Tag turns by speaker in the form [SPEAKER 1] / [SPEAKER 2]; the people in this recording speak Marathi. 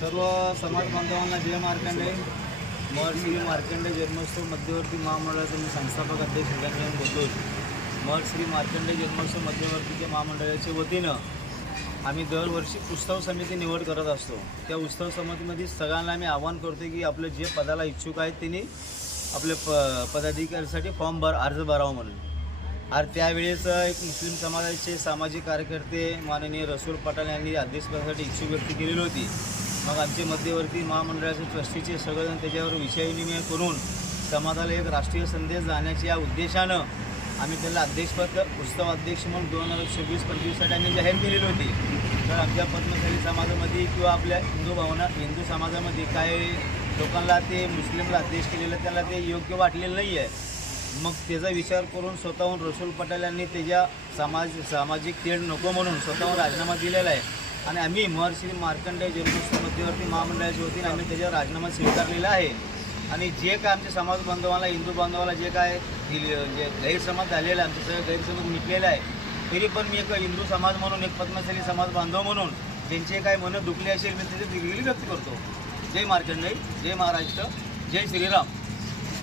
[SPEAKER 1] सर्व समाज बांधवांना जय मार्कंडे. महर्षी मार्कंडे जन्मोत्सव मध्यवर्ती महामंडळाचे मी संस्थापक अध्यक्ष गणेश बोलतो महर्षी मार्कंडे जन्मोत्सव मध्यवर्तीच्या महामंडळाच्या वतीनं आम्ही दरवर्षी उत्सव समिती निवड करत असतो. त्या उत्सव समितीमध्ये सगळ्यांना आम्ही आवाहन करतो की आपले जे पदाला इच्छुक आहेत त्यांनी आपले प पदाधिकारीसाठी फॉर्म भर अर्ज भरावा म्हणून. आणि त्यावेळेस एक मुस्लिम समाजाचे सामाजिक कार्यकर्ते माननीय रसूल पठाण यांनी अध्यक्षपदासाठी इच्छुक व्यक्त केलेली होती. मग आमचे मध्यवर्ती महामंडळाचे ट्रस्टीचे सगळेजण त्याच्यावर विषयविनिमय करून समाजाला एक राष्ट्रीय संदेश जाण्याच्या या उद्देशानं आम्ही त्याला अध्यक्षपद उत्सव अध्यक्ष म्हणून दोन हजार सव्वीस पंचवीससाठी आम्ही जाहीर केलेली होती. तर आमच्या पद्मशाली समाजामध्ये किंवा आपल्या हिंदू भावना हिंदू समाजामध्ये काय लोकांना ते मुस्लिमला अध्यक्ष केलेलं त्याला ते योग्य वाटलेलं नाही आहे मग त्याचा विचार करून स्वतःहून रसूल पटेल यांनी त्याच्या समाज सामाजिक तेढ नको म्हणून स्वतःहून राजीनामा दिलेला आहे. आणि आम्ही महर्षी मार्कंडेय जन्मोत्सव मध्यवर्ती महामंडळाच्या वतीने आम्ही त्याच्यावर राजीनामा स्वीकारलेला आहे. आणि जे काय आमच्या समाज बांधवाला हिंदू बांधवाला जे काय जे म्हणजे गैरसमज झालेला आहे आमचे सगळे गैरसमज मिटलेला आहे तरी पण मी एक हिंदू समाज म्हणून एक पद्मशाली समाज बांधव म्हणून ज्यांचे काय मनं दुखले असेल मी त्याची दिलगिरी व्यक्त करतो. जय मार्कंडेय जय महाराष्ट्र जय श्रीराम.